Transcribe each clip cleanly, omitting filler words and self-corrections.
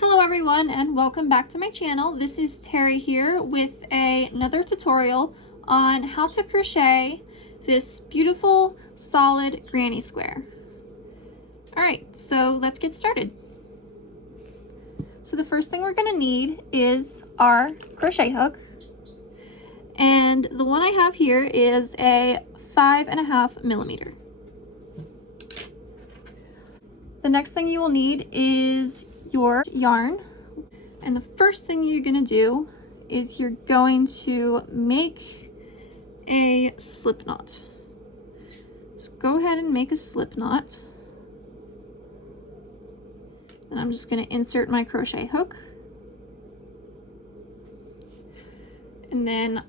Hello everyone and welcome back to my channel. This is Terry here with another tutorial on how to crochet this beautiful solid granny square. Alright, so let's get started. So the first thing we're going to need is our crochet hook, and the one I have here is a 5.5 millimeter. The next thing you will need is your yarn, and the first thing you're going to do is you're going to make a slip knot. So go ahead and make a slip knot, and I'm just going to insert my crochet hook, and then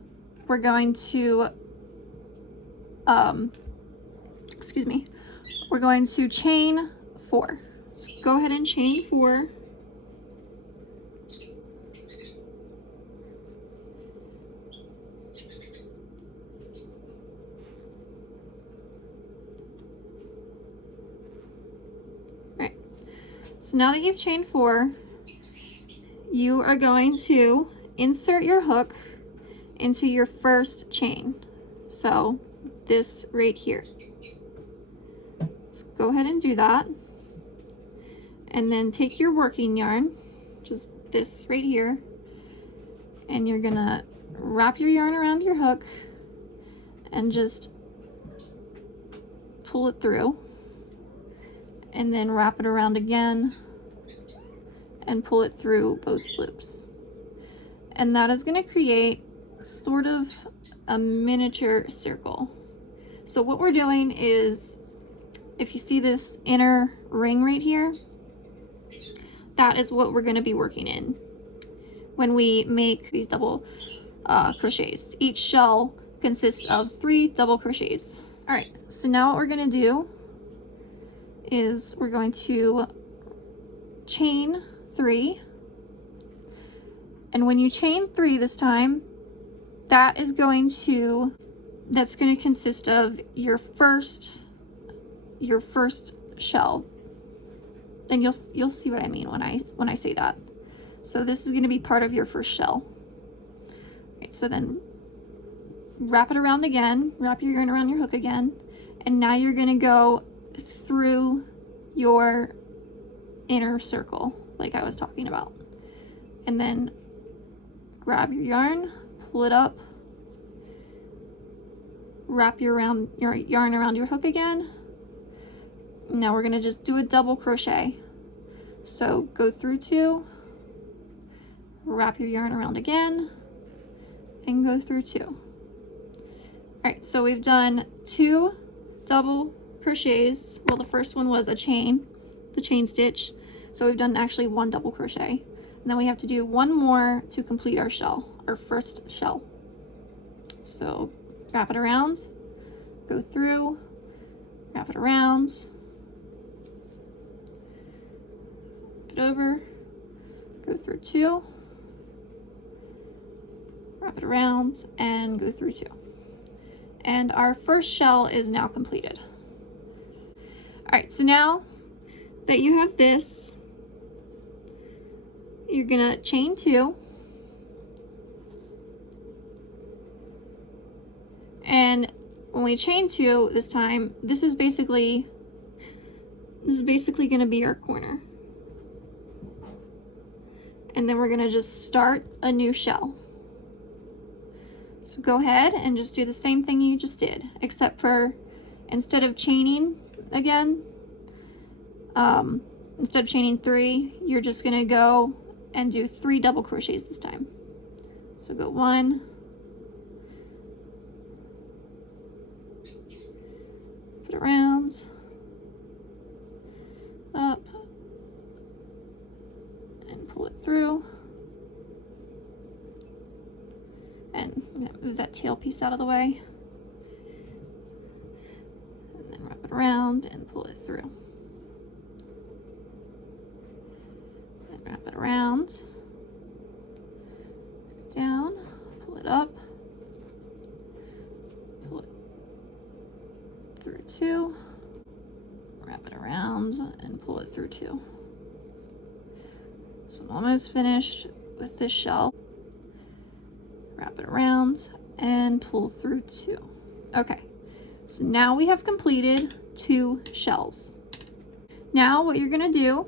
we're going to we're going to chain 4. So go ahead and chain 4. Right. So now that you've chained 4, you are going to insert your hook into your first chain. So this right here. So go ahead and do that. And then take your working yarn, just this right here, and you're gonna wrap your yarn around your hook and just pull it through, and then wrap it around again and pull it through both loops. And that is gonna create sort of a miniature circle. So what we're doing is, if you see this inner ring right here, that is what we're going to be working in when we make these double crochets. Each shell consists of 3 double crochets. All right, so now what we're going to do is we're going to chain 3, and when you chain 3 this time, that's going to consist of your first shell. And you'll see what I mean when I say that. So this is going to be part of your first shell. Right, so then wrap it around again, wrap your yarn around your hook again, and now you're going to go through your inner circle like I was talking about. And then grab your yarn, pull it up, wrap your yarn around your hook again. Now we're going to just do a double crochet. So go through 2, wrap your yarn around again, and go through 2. All right, so we've done 2 double crochets. Well, the first one was a chain, the chain stitch. So we've done actually 1 double crochet. And then we have to do 1 more to complete our shell, our first shell. So wrap it around, go through, wrap it around, over, go through 2, wrap it around, and go through 2. And our first shell is now completed. All right, so now that you have this, you're gonna chain 2, and when we chain 2 this time, this is basically gonna be our corner. And then we're gonna just start a new shell. So go ahead and just do the same thing you just did, except for instead of chaining again, instead of chaining 3, you're just gonna go and do 3 double crochets this time. So go 1, put it around, up, pull it through, and move that tail piece out of the way, and then wrap it around and pull it through, then wrap it around, down, pull it up, pull it through 2, wrap it around and pull it through 2. So I'm almost finished with this shell. Wrap it around and pull through 2. Okay, so now we have completed 2 shells. Now what you're gonna do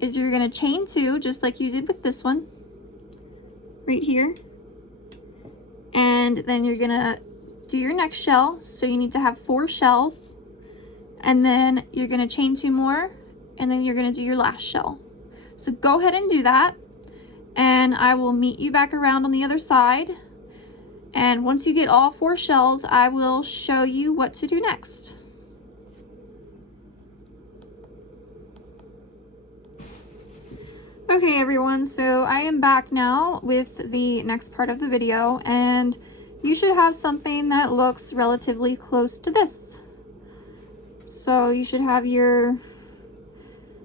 is you're gonna chain 2, just like you did with this one, right here. And then you're gonna do your next shell. So you need to have 4 shells, and then you're gonna chain 2 more, and then you're gonna do your last shell. So go ahead and do that, and I will meet you back around on the other side. And once you get all 4 shells, I will show you what to do next. Okay everyone, so I am back now with the next part of the video, and you should have something that looks relatively close to this. So you should have your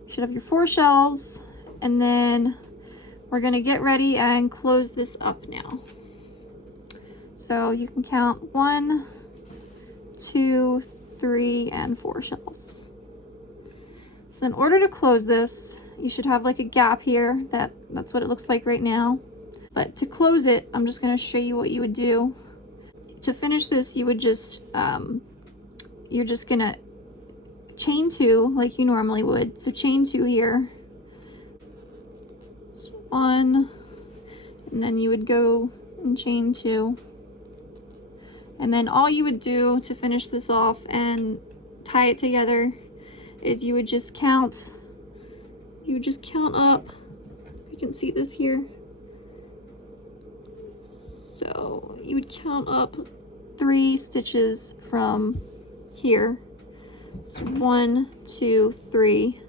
4 shells, and then we're gonna get ready and close this up now. So you can count 1, 2, 3, and 4 shells. So in order to close this, you should have like a gap here. That's what it looks like right now. But to close it, I'm just gonna show you what you would do. To finish this, you would just, you're just gonna chain 2 like you normally would. So chain 2 here. So 1, and then you would go and chain 2. And then all you would do to finish this off and tie it together is you would just count up. You can see this here. So you would count up 3 stitches from here. So 1, 2, 3.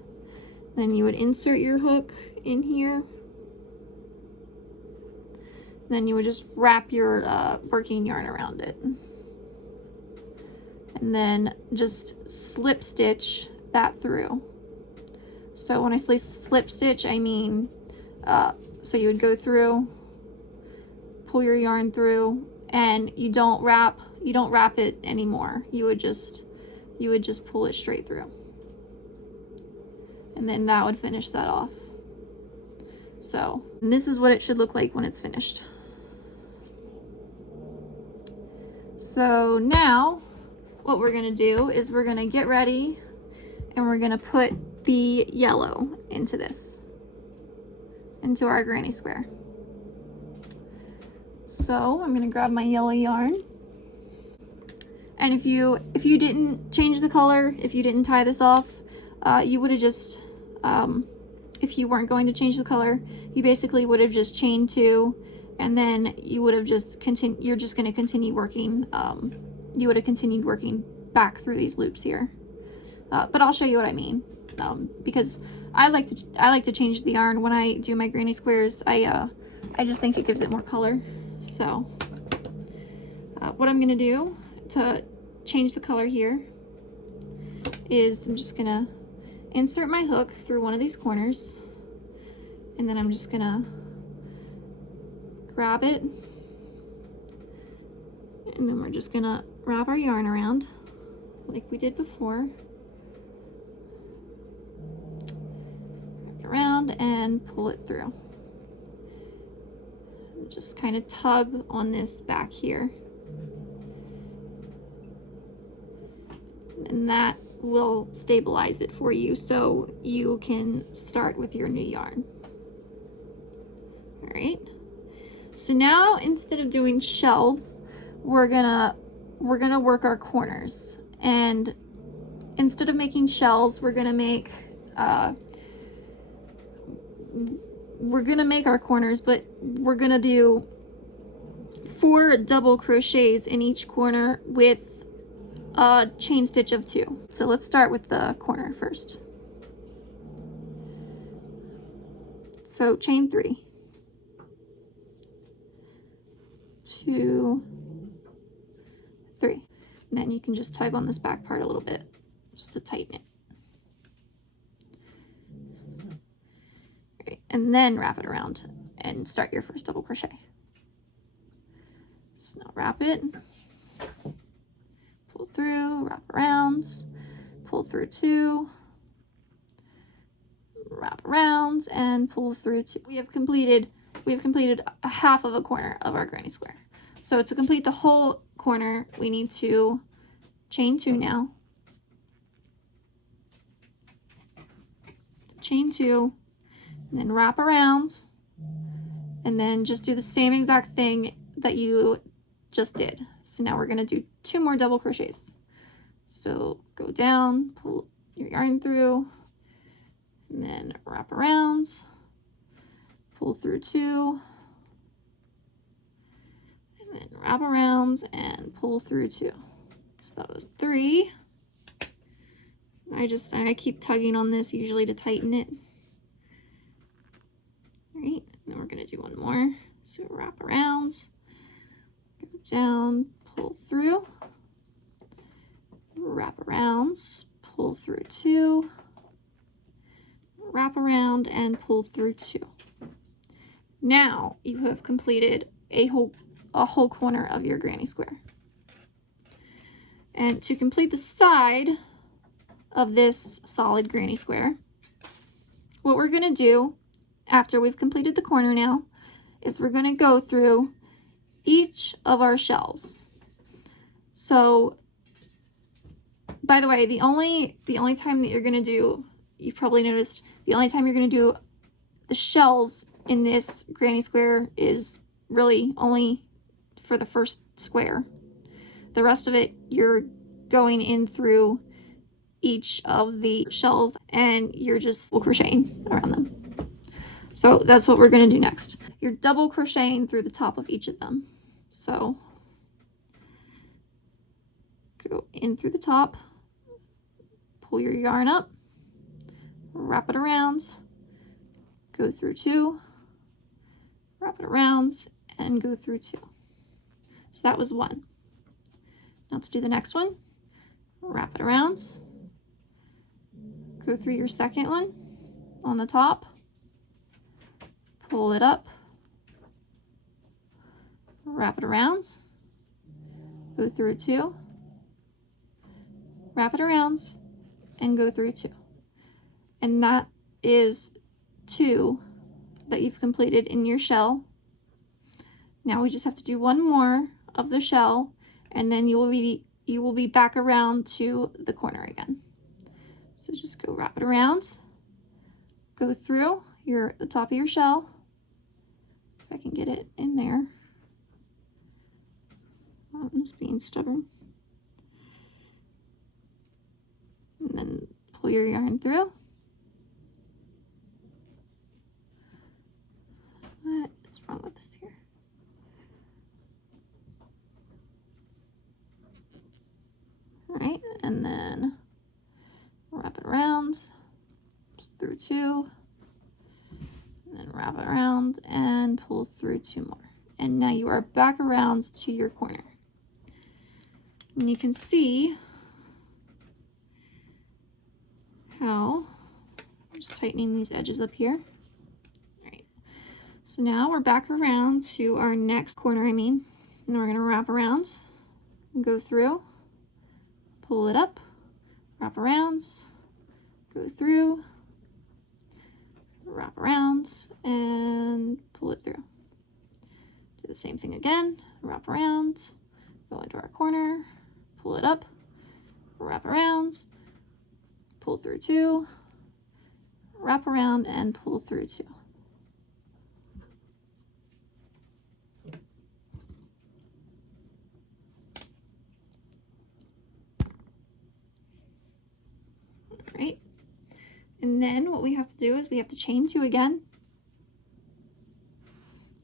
Then you would insert your hook in here. Then you would just wrap your working yarn around it. And then just slip stitch that through. So when I say slip stitch, I mean, so you would go through, pull your yarn through, and you don't wrap it anymore. You would just pull it straight through. And then that would finish that off. So, and this is what it should look like when it's finished. So now what we're gonna do is we're gonna get ready and we're gonna put the yellow into our granny square. So I'm gonna grab my yellow yarn, and if you didn't change the color, if you didn't tie this off, you would have just if you weren't going to change the color, you basically would have just chained 2, and then you would have just you're just going to continue working, you would have continued working back through these loops here. But I'll show you what I mean, because I like to change the yarn when I do my granny squares. I just think it gives it more color. So what I'm going to do to change the color here is I'm just going to insert my hook through one of these corners, and then I'm just going to grab it, and then we're just going to wrap our yarn around like we did before. Wrap it around and pull it through. Just kind of tug on this back here, and that will stabilize it for you so you can start with your new yarn. All right, so now instead of doing shells, we're gonna work our corners, and instead of making shells, we're gonna make our corners, but we're gonna do 4 double crochets in each corner with a chain stitch of 2. So let's start with the corner first. So chain 3, 2, 3, and then you can just tug on this back part a little bit just to tighten it. Right, and then wrap it around and start your first double crochet. So now wrap it, pull through, wrap around, pull through 2, wrap around and pull through 2. We have completed a half of a corner of our granny square. So to complete the whole corner, we need to chain 2 now. Chain 2, and then wrap around, and then just do the same exact thing that you just did. So now we're going to do 2 more double crochets. So go down, pull your yarn through, and then wrap around, pull through 2, and then wrap around and pull through 2. So that was 3. I keep tugging on this usually to tighten it. All right, and then we're gonna do 1 more. So wrap around, go down, pull through, wrap around, pull through 2, wrap around and pull through 2. Now you have completed a whole corner of your granny square. And to complete the side of this solid granny square, what we're going to do after we've completed the corner now is we're going to go through each of our shells. So by the way, the only time that you're going to do, you've probably noticed, the only time you're going to do the shells in this granny square is really only for the first square. The rest of it, you're going in through each of the shells and you're just crocheting around them. So that's what we're going to do next. You're double crocheting through the top of each of them. So go in through the top, pull your yarn up, wrap it around, go through 2, wrap it around, and go through 2. So that was 1. Now let's do the next one. Wrap it around, go through your second one on the top, pull it up, wrap it around, go through 2, wrap it around, and go through 2. And that is 2 that you've completed in your shell. Now we just have to do 1 more of the shell, and then you will be back around to the corner again. So just go wrap it around, go through the top of your shell. If I can get it in there. I'm just being stubborn. And then pull your yarn through. What is wrong with this here? All right, and then wrap it around through 2, and then wrap it around and pull through 2 more. And now you are back around to your corner. And you can see how I'm just tightening these edges up here. All right, so now we're back around to our next corner, and we're going to wrap around and go through, pull it up, wrap around, go through, wrap around, and pull it through. Do the same thing again, wrap around, go into our corner, pull it up, wrap around, pull through 2, wrap around, and pull through 2. Right, and then what we have to do is we have to chain 2 again.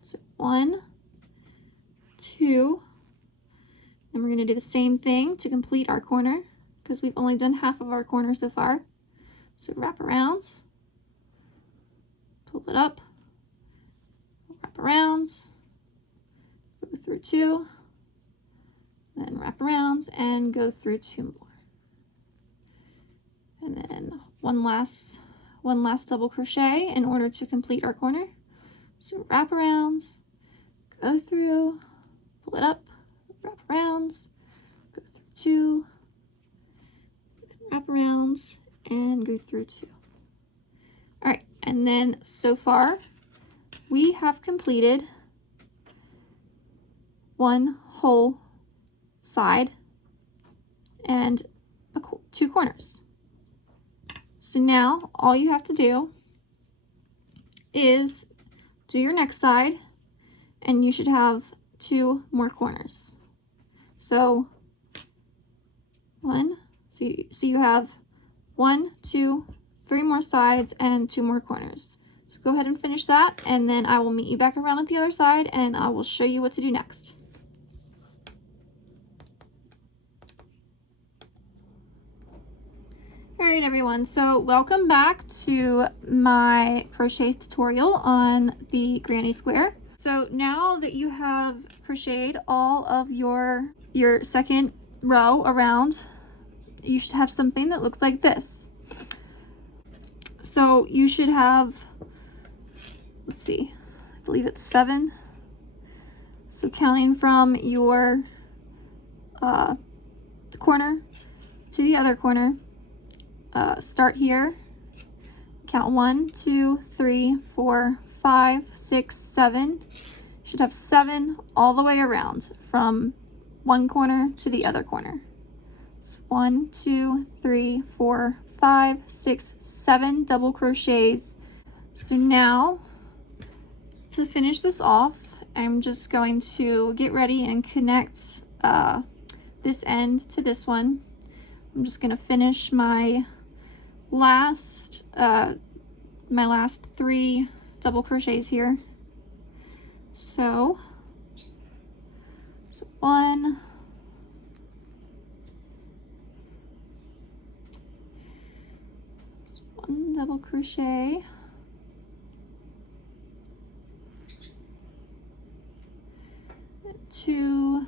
So 1, 2, then we're going to do the same thing to complete our corner because we've only done half of our corner so far. So wrap around, pull it up, wrap around, go through 2, then wrap around and go through 2 more. And then one last double crochet in order to complete our corner. So wrap around, go through, pull it up, wrap around, go through 2, wrap around, and go through 2. All right, And then so far we have completed one whole side and two corners. So now all you have to do is do your next side, and you should have two more corners. So you have 1, 2, 3 more sides and 2 more corners. So go ahead and finish that, and then I will meet you back around at the other side and I will show you what to do next. Alright everyone, so welcome back to my crochet tutorial on the granny square. So now that you have crocheted all of your second row around, you should have something that looks like this. So you should have, let's see, I believe it's 7. So counting from your corner to the other corner, start here, count 1, 2, 3, 4, 5, 6, 7. You should have 7 all the way around from one corner to the other corner. It's 1, 2, 3, 4, 5, 6, 7 double crochets. So now to finish this off, I'm just going to get ready and connect this end to this one. I'm just going to finish my last 3 double crochets here. So 1, 1 double crochet, 2,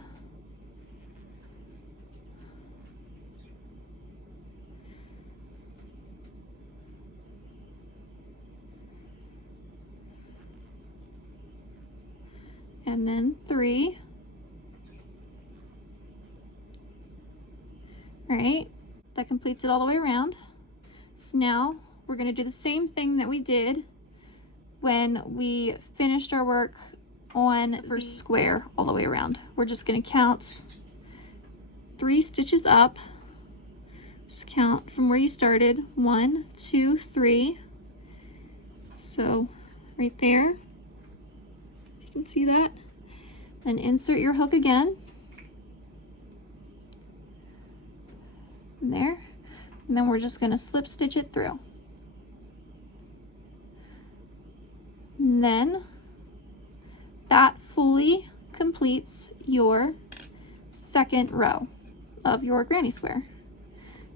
and then 3. All right, that completes it all the way around. So now we're going to do the same thing that we did when we finished our work on the first square all the way around. We're just going to count 3 stitches up. Just count from where you started. 1, 2, 3. So right there, you can see that. Then insert your hook again. And there. And then we're just going to slip stitch it through. And then that fully completes your second row of your granny square.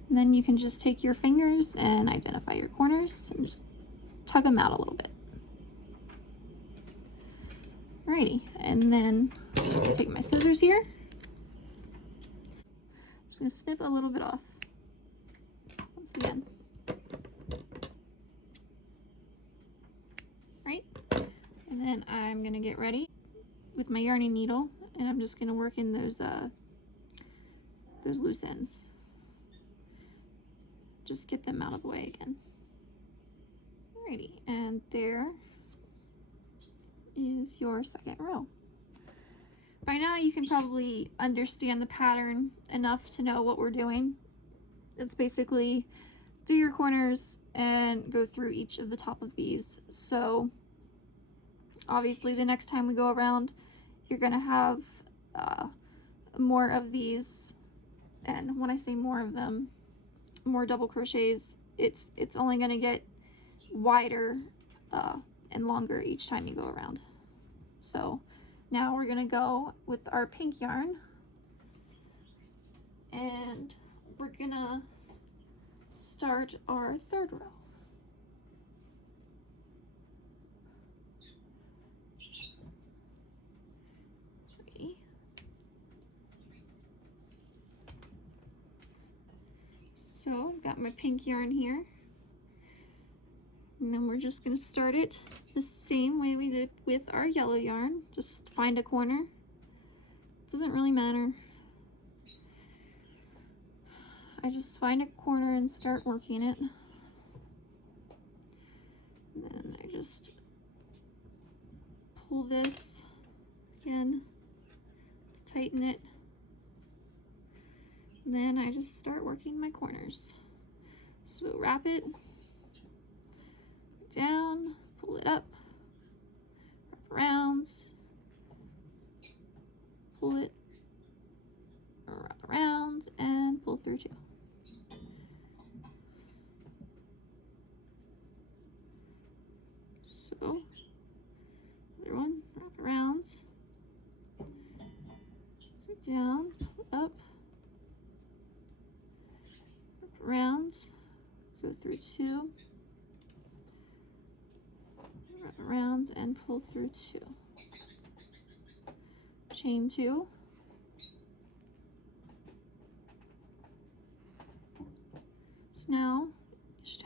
And then you can just take your fingers and identify your corners and just tug them out a little bit. Alrighty, and then I'm just gonna take my scissors here. I'm just gonna snip a little bit off once again. Right, and then I'm gonna get ready with my yarning needle, and I'm just gonna work in those loose ends. Just get them out of the way again. Alrighty, and there is your second row. By now you can probably understand the pattern enough to know what we're doing. It's basically do your corners and go through each of the top of these. So obviously the next time we go around, you're gonna have more of these, and when I say more of them, more double crochets, it's only gonna get wider and longer each time you go around. So now we're gonna go with our pink yarn, and we're gonna start our third row. Ready? So I've got my pink yarn here. And then we're just going to start it the same way we did with our yellow yarn. Just find a corner. Doesn't really matter. I just find a corner and start working it. And just pull this again to tighten it. And then I just start working my corners. So wrap it down, pull it up, wrap around, pull it, wrap around, and pull through 2. So, other one, wrap around, go down, pull up, wrap around, go through 2, wrap around, and pull through 2. Chain 2. So now you should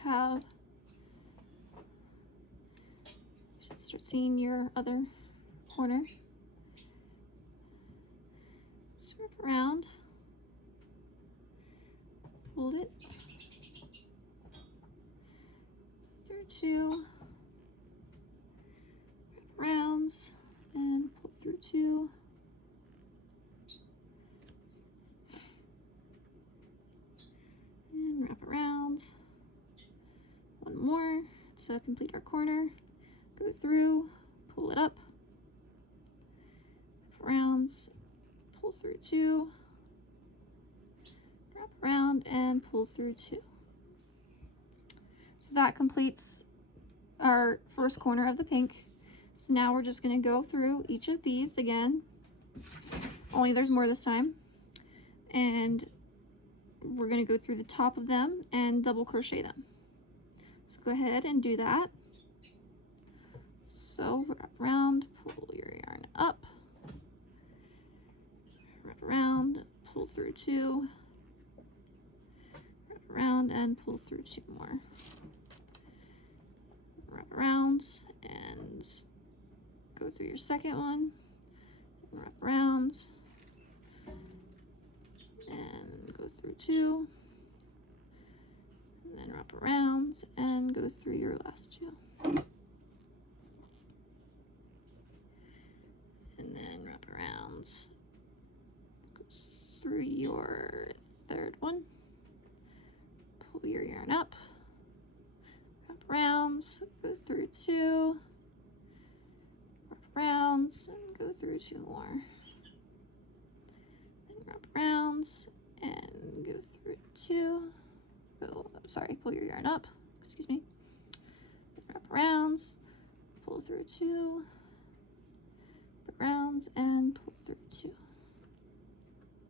start seeing your other corner. Just wrap around, hold it through 2, wrap around, and pull through 2. And wrap around. One more to complete our corner. Go through, pull it up, wrap around, pull through 2, wrap around, and pull through 2. So that completes our first corner of the pink. So now we're just going to go through each of these again, only there's more this time, and we're going to go through the top of them and double crochet them. So go ahead and do that. So wrap around, pull your yarn up, wrap around, pull through 2, wrap around, and pull through 2 more. Wrap around and go through your second one, and wrap around and go through 2, and then wrap around and go through your last 2. And then wrap around, go through your third one, pull your yarn up, wrap around, go through 2, wrap around, and go through 2 more. Then wrap around and go through 2. Oh, sorry, pull your yarn up, excuse me. Then wrap around, pull through 2. Around and pull through 2.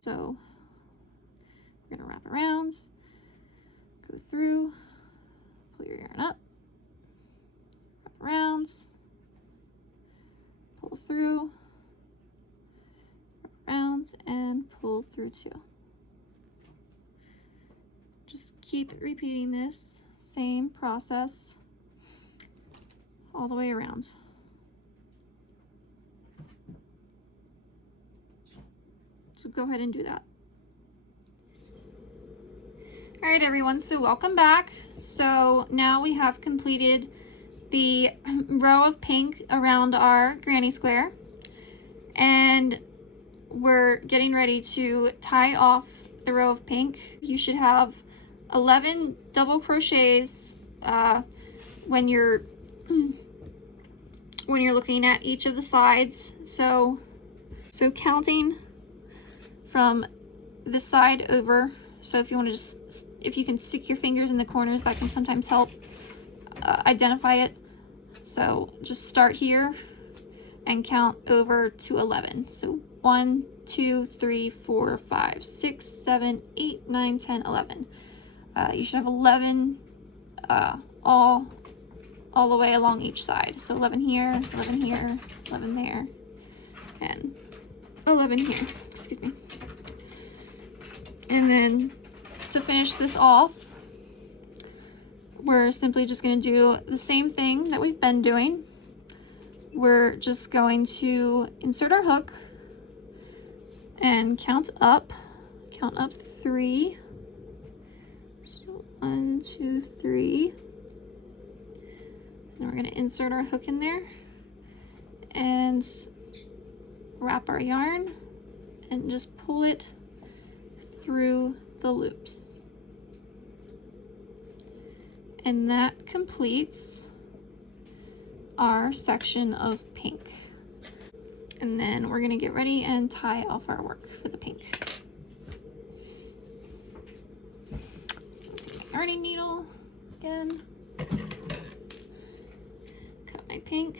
So we're going to wrap around, go through, pull your yarn up, wrap around, pull through, wrap around, and pull through 2. Just keep repeating this same process all the way around. So go ahead and do that. All right, everyone, so welcome back. So now we have completed the row of pink around our granny square, and we're getting ready to tie off the row of pink. You should have 11 double crochets when you're looking at each of the sides. So counting from this side over. So if you want to if you can stick your fingers in the corners, that can sometimes help identify it. So just start here and count over to 11. So 1, 2, 3, 4, 5, 6, 7, 8, 9, 10, 11. You should have 11 all the way along each side. So 11 here, 11 here, 11 there, and 11 here, excuse me. And then to finish this off, we're simply just going to do the same thing that we've been doing. We're just going to insert our hook and count up 3. So 1, 2, 3. And we're going to insert our hook in there and wrap our yarn and just pull it through the loops. And that completes our section of pink. And then we're gonna get ready and tie off our work for the pink. So I'll take my yarning needle again, cut my pink,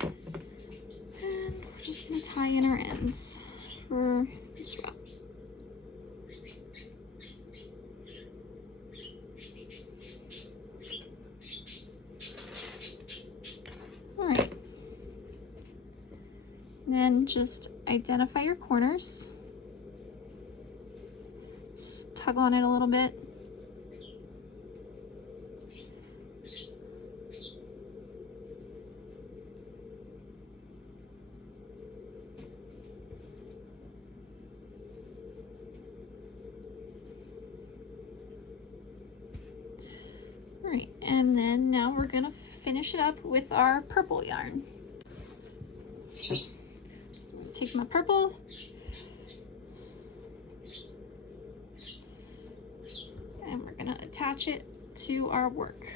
and we're just gonna tie in our ends for this row. Alright, then just identify your corners, just tug on it a little bit. Alright, and then now we're gonna finish it up with our purple yarn. So take my purple and we're gonna attach it to our work.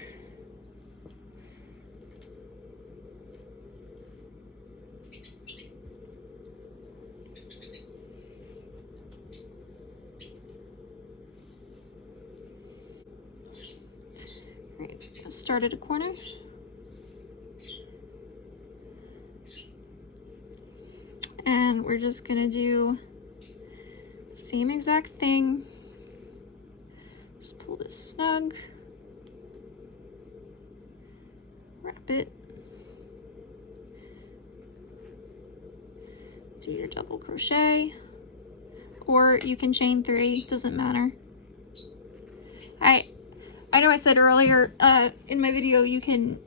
Alright, so start at a corner. And we're just gonna do the same exact thing. Just pull this snug, wrap it, do your double crochet, or you can chain 3, doesn't matter. I know I said earlier in my video you can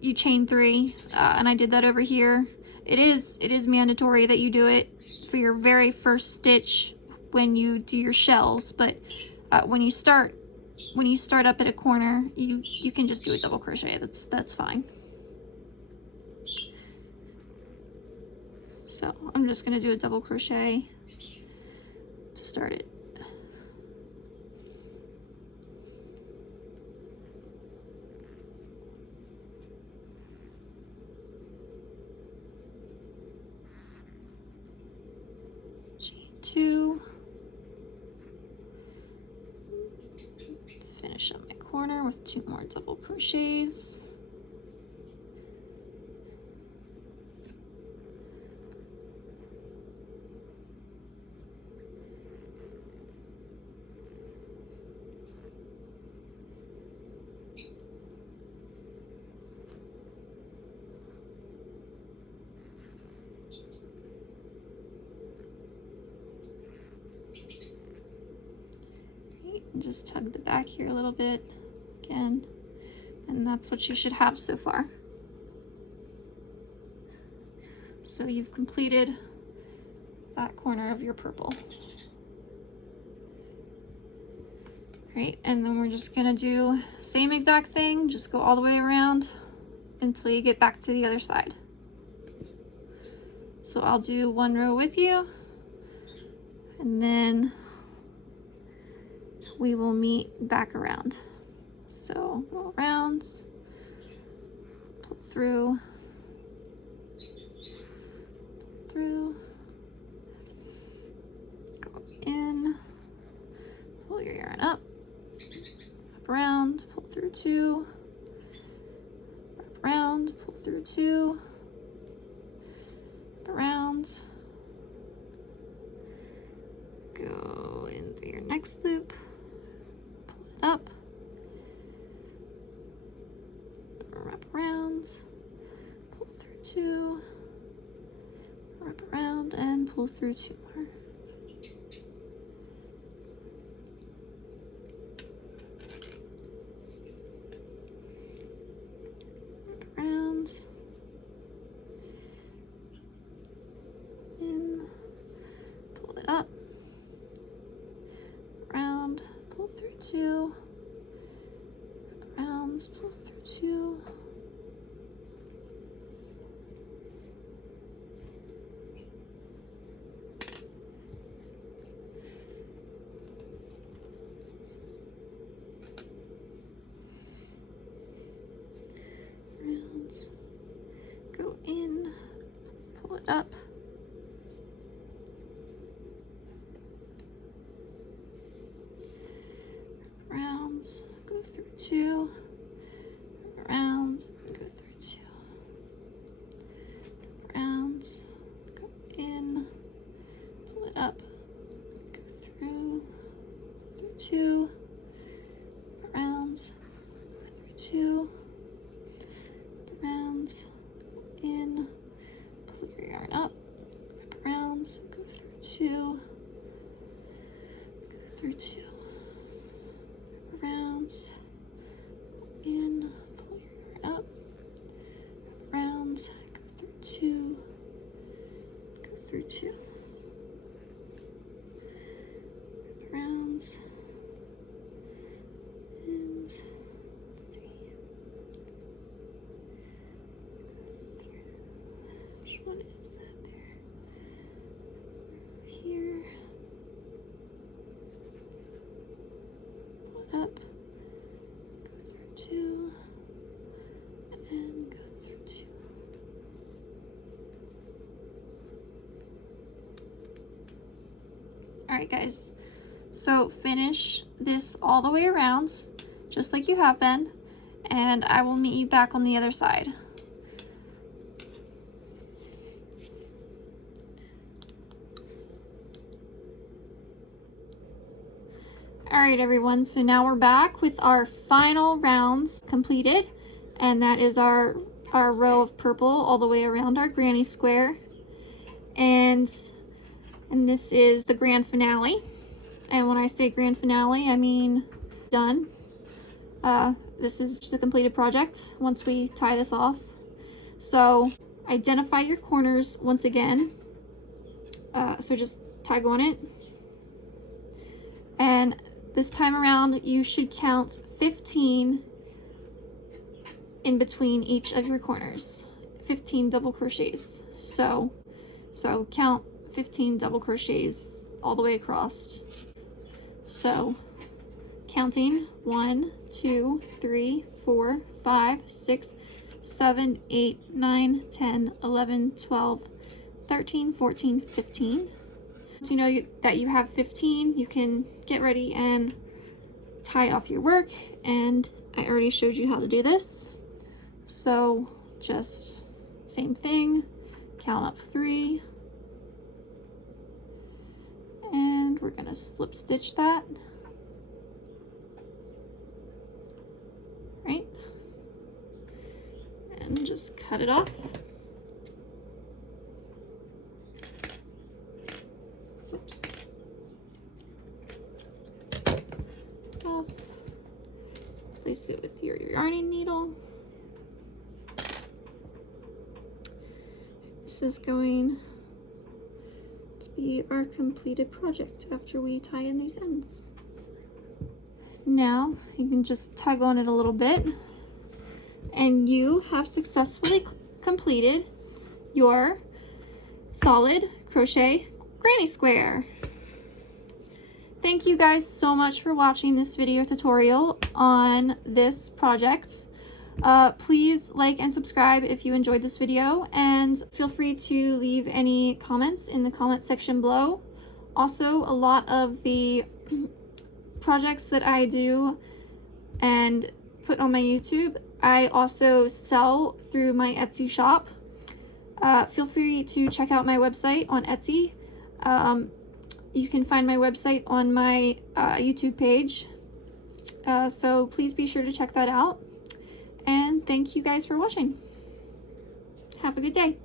you chain 3, and I did that over here. It is mandatory that you do it for your very first stitch when you do your shells, but when you start up at a corner, you can just do a double crochet. That's fine. So I'm just gonna do a double crochet to start it. Chain 2. Finish up my corner with 2 more double crochets. And just tug the back here a little bit again, and that's what you should have so far. So you've completed that corner of your purple. Right, and then we're just gonna do same exact thing, just go all the way around until you get back to the other side. So I'll do 1 row with you, and then we will meet back around. So go around, pull through, go in, pull your yarn up, wrap around, pull through 2, wrap around, pull through 2, wrap around, go in through your next loop, up, wrap around, pull through 2, wrap around, and pull through 2 more. Wrap around, in, pull it up, around, pull 2, rounds, pull through 2, rounds, go in, pull it up, rounds, go through 2, rounds, go through 2, rounds, go in, pull it up, go through 2, rounds, go through 2, rounds, in, pull your yarn up, wrap rounds, go through 2, go through 2, rounds, in, pull your yarn up, rounds, go through 2, go through 2, rounds, and let's see, which one is that there? Here, pull it up, go through 2, and go through 2. All right, guys, so finish this all the way around, just like you have been, and I will meet you back on the other side. All right, everyone, so now we're back with our final rounds completed, and that is our row of purple all the way around our granny square, and this is the grand finale. And when I say grand finale, I mean done. This is the completed project once we tie this off. So identify your corners once again. So just tag on it, and this time around you should count 15 in between each of your corners, 15 double crochets. So count 15 double crochets all the way across. So counting 1, 2, 3, 4, 5, 6, 7, 8, 9, 10, 11, 12, 13, 14, 15. Once you know that you have 15, you can get ready and tie off your work, and I already showed you how to do this. So just same thing, count up 3, and we're gonna slip stitch that, right? And just cut it off. Oops. Off. Place it with your yarning needle. This is going to be our completed project after we tie in these ends. Now you can just tug on it a little bit, and you have successfully completed your solid crochet granny square. Thank you guys so much for watching this video tutorial on this project. Please like and subscribe if you enjoyed this video, and feel free to leave any comments in the comment section below. Also, a lot of the projects that I do and put on my YouTube, I also sell through my Etsy shop. Feel free to check out my website on Etsy. You can find my website on my YouTube page. So please be sure to check that out. And thank you guys for watching. Have a good day.